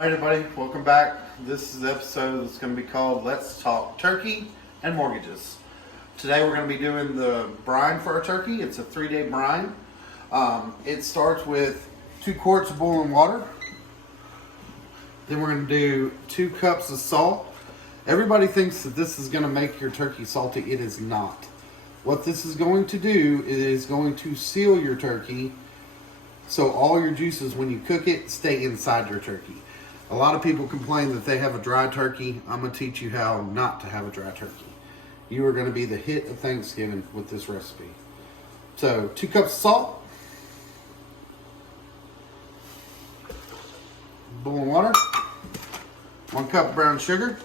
Hi everybody, welcome back. This is the episode that's going to be called Let's Talk Turkey and Mortgages. Today we're going to be doing the brine for our turkey. It's a 3-day brine. It starts with 2 quarts of boiling water. Then we're going to do 2 cups of salt. Everybody thinks that this is going to make your turkey salty. It is not. What this is going to do is going to seal your turkey so all your juices, when you cook it, stay inside your turkey. A lot of people complain that they have a dry turkey. I'm going to teach you how not to have a dry turkey. You are going to be the hit of Thanksgiving with this recipe. So 2 cups of salt, boiling water, 1 cup of brown sugar,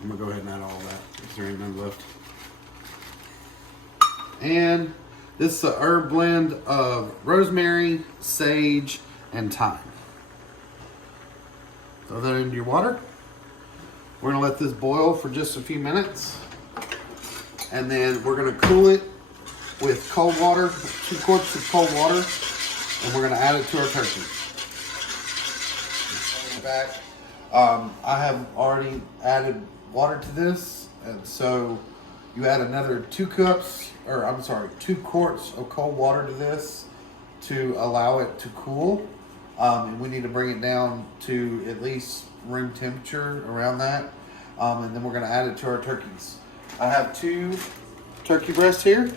I'm going to go ahead and add all that because there ain't none left. And this is a herb blend of rosemary, sage, and thyme. Throw that into your water. We're going to let this boil for just a few minutes. And then we're going to cool it with cold water, 2 quarts of cold water. And we're going to add it to our turkey. Back. I have already added water to this, and so you add another 2 quarts of cold water to this to allow it to cool. And we need to bring it down to at least room temperature around that. And then we're going to add it to our turkeys. I have 2 turkey breasts here,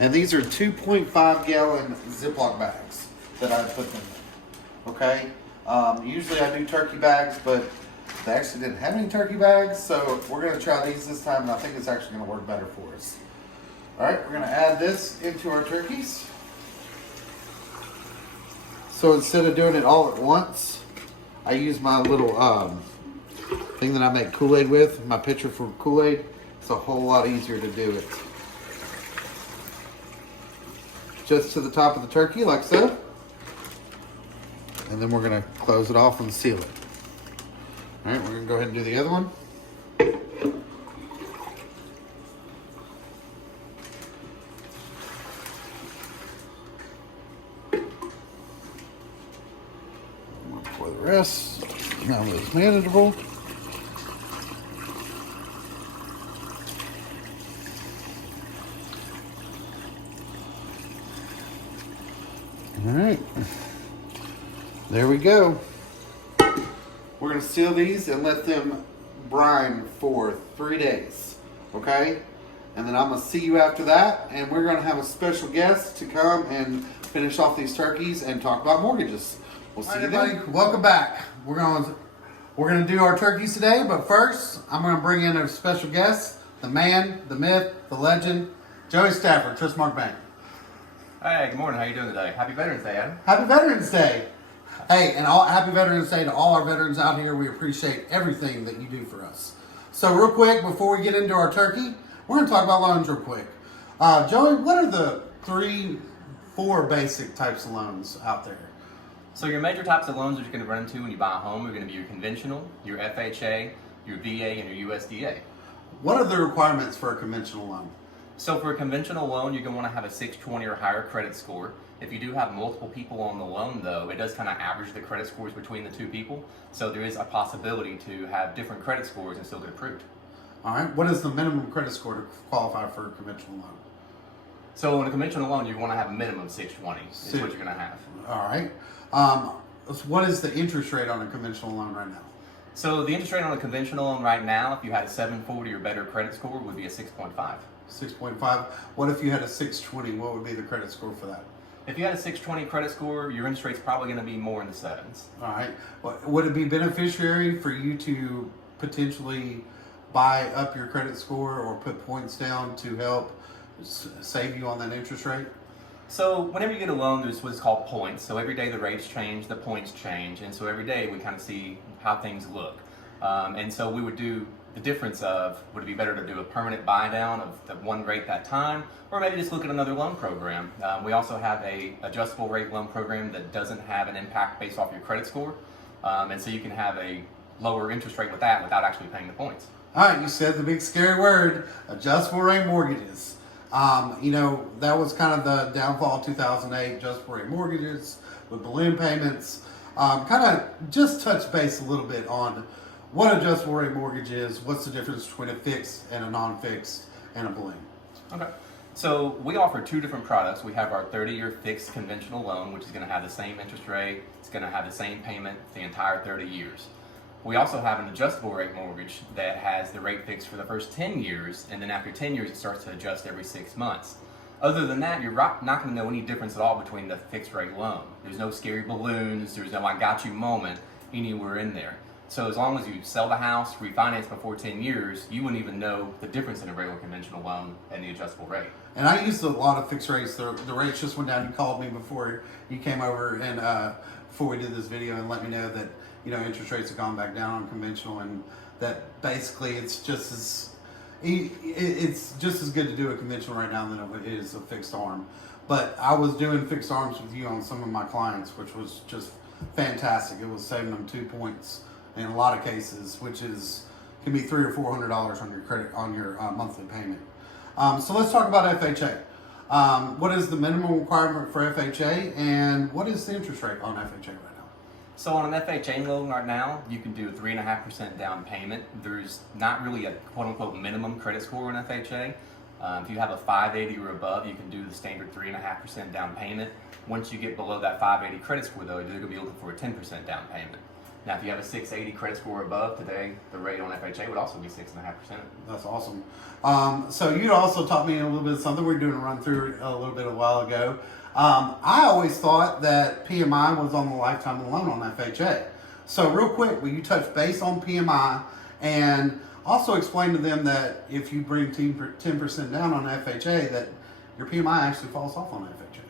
and these are 2.5 gallon Ziploc bags that I put them in. Okay. Usually I do turkey bags, but they actually didn't have any turkey bags, so we're going to try these this time, and I think it's actually going to work better for us. Alright, we're going to add this into our turkeys. So instead of doing it all at once, I use my little thing that I make Kool-Aid with, my pitcher for Kool-Aid. It's a whole lot easier to do it. Just to the top of the turkey, like so. And then we're going to close it off and seal it. All right, we're going to go ahead and do the other one. For the rest, now it's manageable. All right, there we go. We're going to seal these and let them brine for 3 days, okay? And then I'm going to see you after that, and we're going to have a special guest to come and finish off these turkeys and talk about mortgages. We'll see you then. Welcome back. We're going to do our turkeys today, but first I'm going to bring in a special guest, the man, the myth, the legend, Joey Stafford, Trustmark Bank. Hey, good morning. How you doing today? Happy Veterans Day, Adam. Happy Veterans Day. Hey, and happy Veterans Day to all our veterans out here. We appreciate everything that you do for us. So real quick, before we get into our turkey, we're going to talk about loans real quick. Joey, what are the 3-4 basic types of loans out there? So your major types of loans that you're going to run into when you buy a home are going to be your conventional, your FHA, your VA, and your USDA. What are the requirements for a conventional loan? So for a conventional loan, you're going to want to have a 620 or higher credit score. If you do have multiple people on the loan, though, it does kind of average the credit scores between the 2 people. So there is a possibility to have different credit scores and still get approved. All right. What is the minimum credit score to qualify for a conventional loan? So in a conventional loan, you want to have a minimum 620 is what you're going to have. All right. What is the interest rate on a conventional loan right now? So the interest rate on a conventional loan right now, if you had a 740 or better credit score, would be a 6.5. 6.5. What if you had a 620? What would be the credit score for that? If you had a 620 credit score, your interest rate's probably going to be more in the 7s. All right. Would it be beneficiary for you to potentially buy up your credit score or put points down to help save you on that interest rate? So whenever you get a loan, there's what's called points. So every day the rates change, the points change, and so every day we kind of see how things look. And so we would do the difference of, would it be better to do a permanent buy down of the one rate that time, or maybe just look at another loan program. We also have a adjustable rate loan program that doesn't have an impact based off your credit score. And so you can have a lower interest rate with that without actually paying the points. All right, you said the big scary word, adjustable rate mortgages. That was kind of the downfall of 2008, adjustable rate mortgages with balloon payments. Kind of just touch base a little bit on what adjustable rate mortgage is, what's the difference between a fixed and a non-fixed and a balloon. Okay. So we offer two different products. We have our 30-year fixed conventional loan, which is going to have the same interest rate. It's going to have the same payment the entire 30 years. We also have an adjustable rate mortgage that has the rate fixed for the first 10 years, and then after 10 years, it starts to adjust every 6 months. Other than that, you're not going to know any difference at all between the fixed rate loan. There's no scary balloons, there's no I got you moment anywhere in there. So as long as you sell the house, refinance before 10 years, you wouldn't even know the difference in a regular conventional loan and the adjustable rate. And I used a lot of fixed rates. The rates just went down. You called me before you came over and before we did this video and let me know that interest rates have gone back down on conventional, and that basically it's just as good to do a conventional right now than it is a fixed arm. But I was doing fixed arms with you on some of my clients, which was just fantastic. It was saving them 2 points in a lot of cases, which can be $300 or $400 on your credit on your monthly payment. So let's talk about FHA. What is the minimum requirement for FHA, and what is the interest rate on FHA right now? So on an FHA loan right now, you can do a 3.5% down payment. There's not really a quote-unquote minimum credit score on FHA. If you have a 580 or above, you can do the standard 3.5% down payment. Once you get below that 580 credit score, though, you're going to be looking for a 10% down payment. Now, if you have a 680 credit score above today, the rate on FHA would also be 6.5%. That's awesome. So you also taught me a little bit of something. We were doing a run through a little bit a while ago. I always thought that PMI was on the lifetime of the loan on FHA. So real quick, will you touch base on PMI and also explain to them that if you bring 10% down on FHA, that your PMI actually falls off on FHA?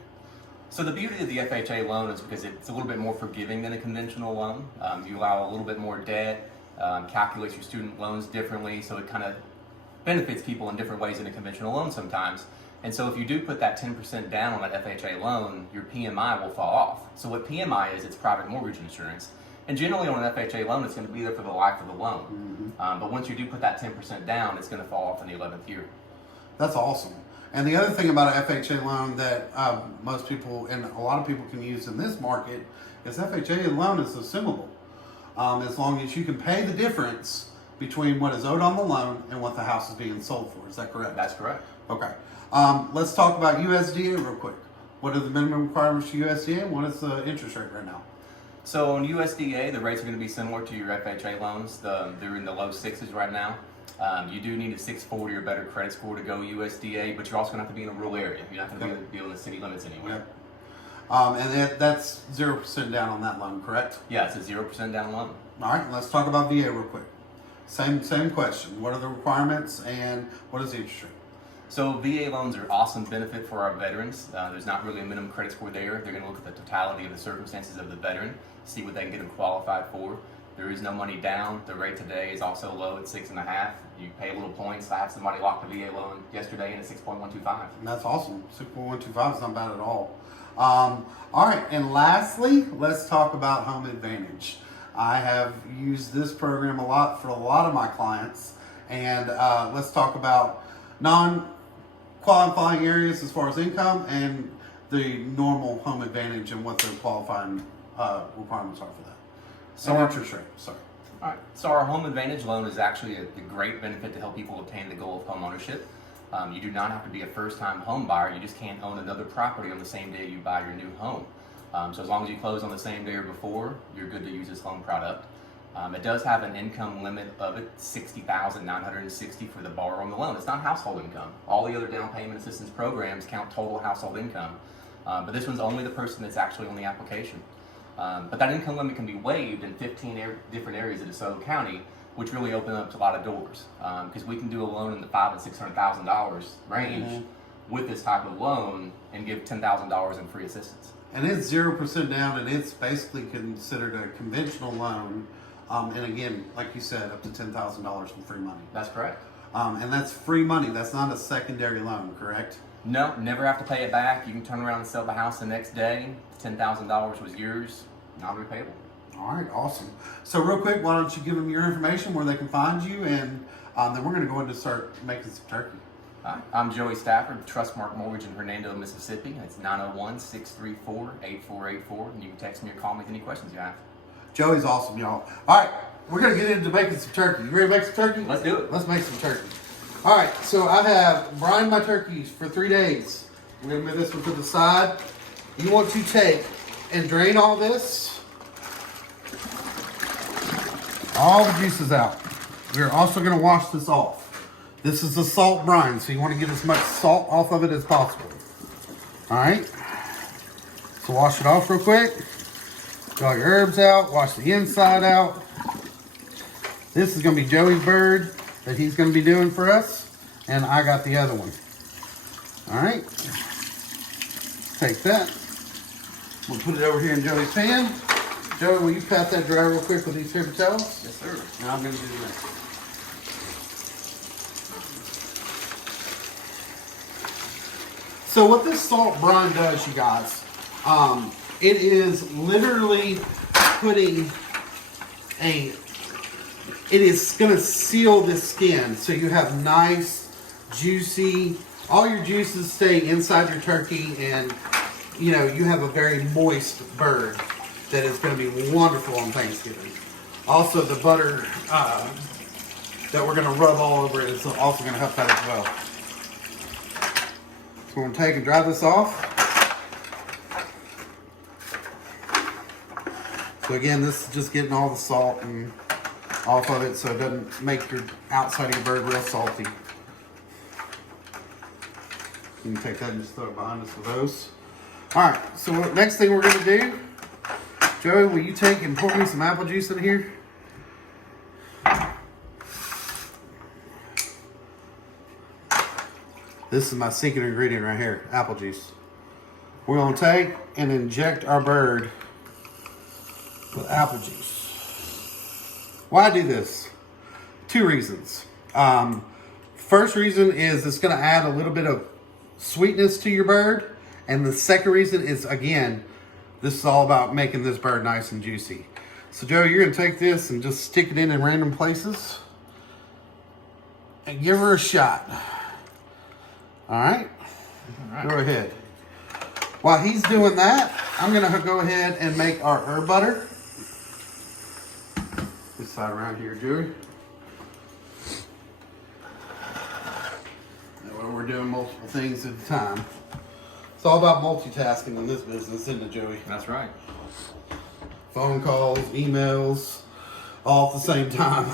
So the beauty of the FHA loan is because it's a little bit more forgiving than a conventional loan. You allow a little bit more debt, calculates your student loans differently, so it kind of benefits people in different ways than a conventional loan sometimes. And so if you do put that 10% down on that FHA loan, your PMI will fall off. So what PMI is, it's private mortgage insurance. And generally on an FHA loan, it's going to be there for the life of the loan. Mm-hmm. But once you do put that 10% down, it's going to fall off in the 11th year. That's awesome. And the other thing about an FHA loan that most people and a lot of people can use in this market is FHA loan is assumable. As long as you can pay the difference between what is owed on the loan and what the house is being sold for. Is that correct? That's correct. Okay. Let's talk about USDA real quick. What are the minimum requirements for USDA and what is the interest rate right now? So on USDA, the rates are going to be similar to your FHA loans. They're in the low sixes right now. You do need a 640 or better credit score to go USDA, but you're also going to have to be in a rural area. You're not going to be in the city limits anywhere. Yep. And that's 0% down on that loan, correct? Yeah, it's a 0% down loan. All right, let's talk about VA real quick. Same question. What are the requirements and what is the interest rate? So VA loans are awesome benefit for our veterans. There's not really a minimum credit score there. They're going to look at the totality of the circumstances of the veteran, see what they can get them qualified for. There is no money down. The rate today is also low at 6.5. You pay a little points. I had somebody lock the VA loan yesterday in at 6.125. That's awesome. 6.125 is not bad at all. All right, and lastly, let's talk about Home Advantage. I have used this program a lot for a lot of my clients, and let's talk about non-qualifying areas as far as income and the normal Home Advantage and what their qualifying requirements are for that. So interest rate, sorry. All right. So our Home Advantage loan is actually a great benefit to help people obtain the goal of home ownership. You do not have to be a first-time home buyer. You just can't own another property on the same day you buy your new home. So as long as you close on the same day or before, you're good to use this loan product. It does have an income limit of it, $60,960 for the borrower on the loan. It's not household income. All the other down payment assistance programs count total household income, but this one's only the person that's actually on the application. But that income limit can be waived in 15 different areas of DeSoto County, which really open up to a lot of doors. Because we can do a loan in the $500,000 and $600,000 range with this type of loan and give $10,000 in free assistance. And it's 0% down, and it's basically considered a conventional loan. And again, like you said, up to $10,000 in free money. That's correct. And that's free money. That's not a secondary loan, correct? No, never have to pay it back. You can turn around and sell the house the next day. $10,000 was yours, non-repayable. All right, awesome. So real quick, why don't you give them your information, where they can find you, and Then we're going to go in and start making some turkey. Hi, I'm Joey Stafford, Trustmark Mortgage in Hernando, Mississippi. It's 901-634-8484, and you can text me or call me with any questions you have. Joey's awesome, y'all. All right, we're going to get into making some turkey. You ready to make some turkey? Let's do it. Let's make some turkey. All right, so I have brined my turkeys for 3 days. We're going to move this one to the side. You want to take and drain all this. All the juices out. We're also going to wash this off. This is a salt brine, so you want to get as much salt off of it as possible. All right. So wash it off real quick. Get all your herbs out. Wash the inside out. This is going to be Joey's bird that he's going to be doing for us. And I got the other one. All right. Take that. We'll put it over here in Joey's pan. Joey, will you pat that dry real quick with these paper towels? Yes, sir. And I'm going to do that. So what this salt brine does, you guys, it is literally it is going to seal the skin. So you have nice, juicy, all your juices stay inside your turkey, and you know, you have a very moist bird that is going to be wonderful on Thanksgiving. Also, the butter that we're going to rub all over it is also going to help that as well. So we're going to take and dry this off. So again, this is just getting all the salt and off of it so it doesn't make your outside of your bird real salty. You can take that and just throw it behind us for those. Alright, so next thing we're going to do, Joey, will you take and pour me some apple juice in here? This is my secret ingredient right here, apple juice. We're going to take and inject our bird with apple juice. Why I do this? 2 reasons. First reason is it's going to add a little bit of sweetness to your bird. And the second reason is, again, this is all about making this bird nice and juicy. So Joey, you're going to take this and just stick it in random places. And give her a shot. All right? Go ahead. While he's doing that, I'm going to go ahead and make our herb butter. This side around here, Joey. That way we're doing multiple things at a time. It's all about multitasking in this business, isn't it, Joey? That's right. Phone calls, emails, all at the same time.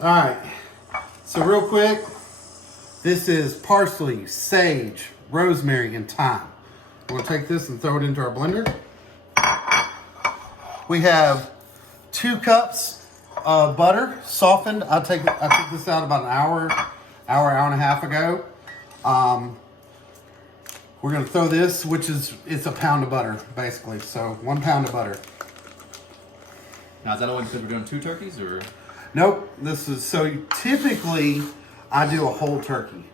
All right. So real quick, this is parsley, sage, rosemary, and thyme. We're going to take this and throw it into our blender. We have 2 cups of butter, softened. I took this out about an hour and a half ago. We're going to throw this, it's a pound of butter, basically. So 1 pound of butter. Now, is that only because we're doing 2 turkeys, or? Nope. So typically I do a whole turkey.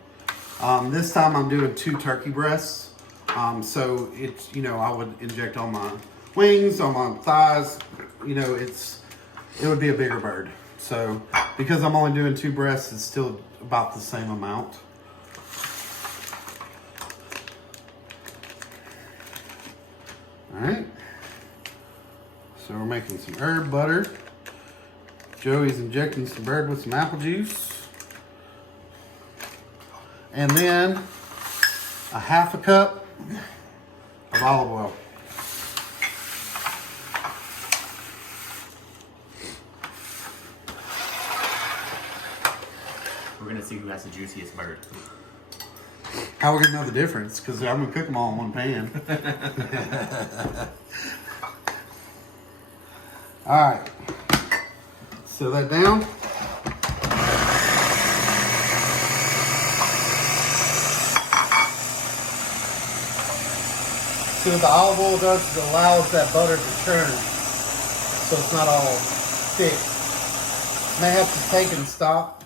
This time I'm doing 2 turkey breasts. So it's, you know, I would inject on my wings, on my thighs. You know, it would be a bigger bird. So because I'm only doing 2 breasts, it's still about the same amount. All right. So we're making some herb butter. Joey's injecting some bird with some apple juice. And then a 1/2 cup of olive oil. We're going to see who has the juiciest bird. How are we going to know the difference? Because I'm going to cook them all in one pan. All right. Seal that down. See what the olive oil does is it allows that butter to churn so it's not all thick. You may have to take and stop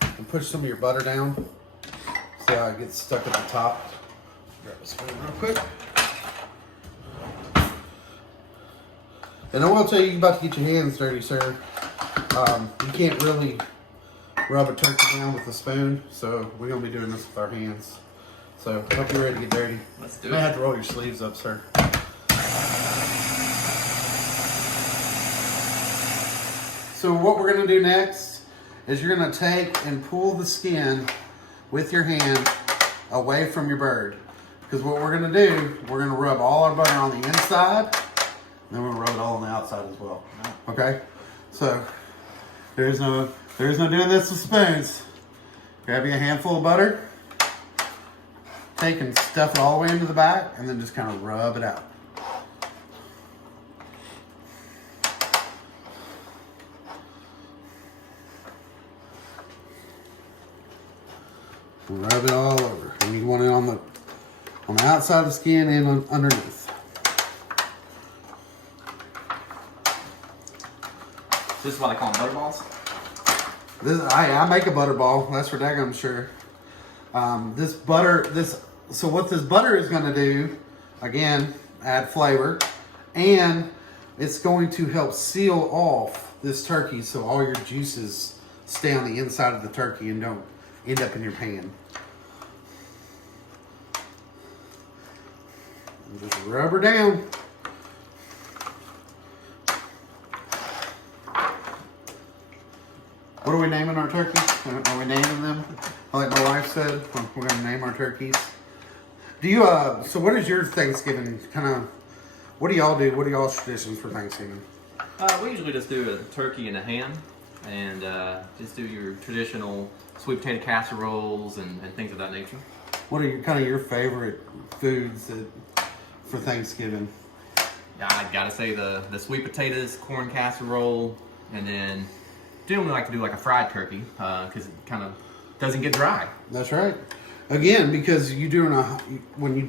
and push some of your butter down. See how it gets stuck at the top. Grab a spoon real quick. And I will tell you, you're about to get your hands dirty, sir. You can't really rub a turkey down with a spoon, so we're gonna be doing this with our hands. So hope you're ready to get dirty. Let's do You may it. have to roll your sleeves up, sir. So what we're gonna do next is you're gonna take and pull the skin with your hand away from your bird. Because what we're gonna do, we're gonna rub all our butter on the inside, and then we're gonna rub it all on the outside as well. Okay? So there's no doing this with spoons. Grab you a handful of butter, take and stuff it all the way into the back, and then just kind of rub it out. Rub it all over. And you want it on the outside of the skin and underneath. This is what they call them, butter balls. I make a butter ball. That's for daggum sure. So what this butter is going to do, again, add flavor, and it's going to help seal off this turkey so all your juices stay on the inside of the turkey and don't end up in your pan. And just rub her down. What are we naming our turkeys? Are we naming them? Like my wife said, we're going to name our turkeys. Do you, so what is your Thanksgiving what do y'all do? What are y'all's traditions for Thanksgiving? We usually just do a turkey and a ham, and just do your traditional sweet potato casseroles and things of that nature. What are your favorite foods for Thanksgiving? Yeah, I gotta say the sweet potatoes, corn casserole, and then generally like to do like a fried turkey because it kind of doesn't get dry. That's right. Again, because when you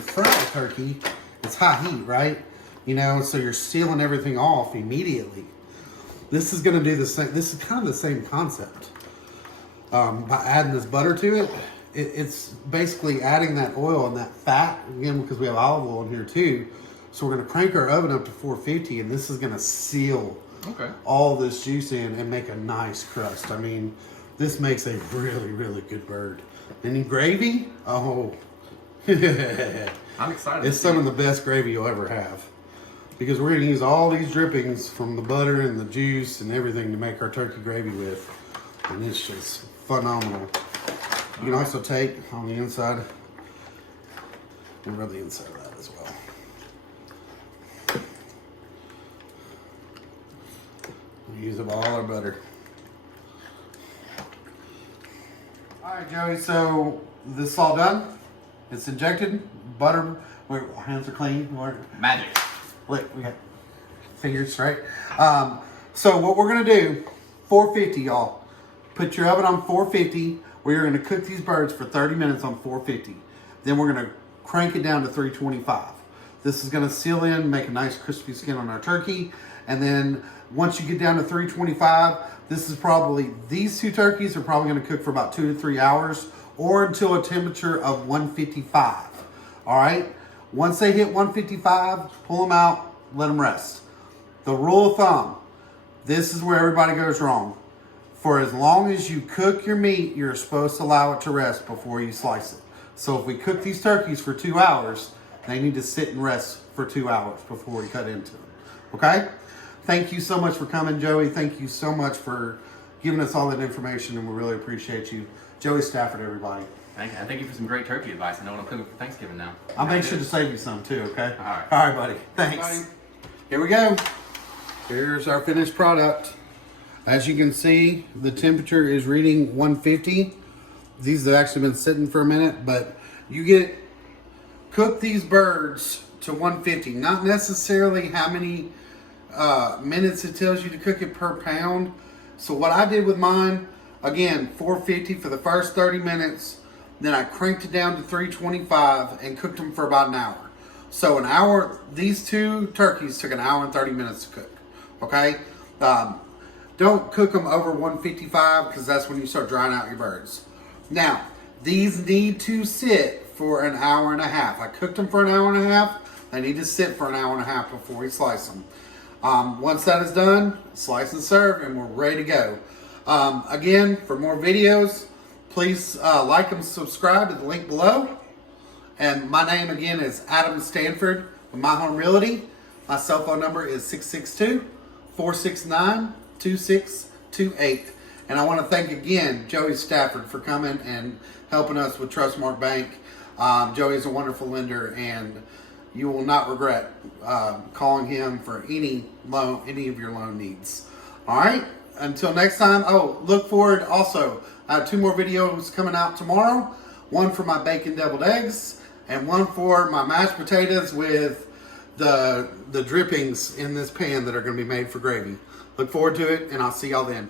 fry a turkey, it's high heat, right? So you're sealing everything off immediately. This is going to do the same. This is kind of the same concept. By adding this butter to it, it's basically adding that oil and that fat, again, because we have olive oil in here too. So we're going to crank our oven up to 450, and this is going to seal all this juice in and make a nice crust. I mean, this makes a really, really good bird. And gravy, oh, I'm excited. It's some of the best gravy you'll ever have. Because we're going to use all these drippings from the butter and the juice and everything to make our turkey gravy with. And it's just phenomenal. You can also take on the inside and rub the inside of that as well. We use up all our butter. All right, Joey, so this is all done. It's injected. Butter. Wait, our hands are clean. Magic. Look, we got fingers, right? So what we're going to do, 450, y'all. Put your oven on 450. We're going to cook these birds for 30 minutes on 450. Then we're going to crank it down to 325. This is going to seal in, make a nice crispy skin on our turkey. And then once you get down to 325, these two turkeys are probably going to cook for about 2 to 3 hours or until a temperature of 155. All right? Once they hit 155, pull them out, let them rest. The rule of thumb, this is where everybody goes wrong. For as long as you cook your meat, you're supposed to allow it to rest before you slice it. So if we cook these turkeys for 2 hours, they need to sit and rest for 2 hours before we cut into them. Okay? Thank you so much for coming, Joey. Thank you so much for giving us all that information, and we really appreciate you. Joey Stafford, everybody. Thank you. I thank you for some great turkey advice. I know what I'm cooking for Thanksgiving now. I'll make sure to save you some too, okay? All right. All right, buddy. Thanks. Here we go. Here's our finished product. As you can see, the temperature is reading 150. These have actually been sitting for a minute, but cook these birds to 150. Not necessarily how many minutes it tells you to cook it per pound. So what I did with mine, again, 450 for the first 30 minutes. Then I cranked it down to 325 and cooked them for about an hour. So an hour, these two turkeys took an hour and 30 minutes to cook. Okay? Don't cook them over 155 because that's when you start drying out your birds. Now, these need to sit for an hour and a half. I cooked them for an hour and a half. They need to sit for an hour and a half before we slice them. Once that is done, slice and serve, and we're ready to go. Again, for more videos, please like and subscribe to the link below. And my name again is Adam Stanford with My Home Realty. My cell phone number is 662-469-2628. And I want to thank again Joey Stafford for coming and helping us with Trustmark Bank. Joey is a wonderful lender, and you will not regret calling him for any of your loan needs. All right. Until next time. Oh, look forward. Also, I have 2 more videos coming out tomorrow. One for my bacon deviled eggs, and one for my mashed potatoes with the drippings in this pan that are going to be made for gravy. Look forward to it, and I'll see y'all then.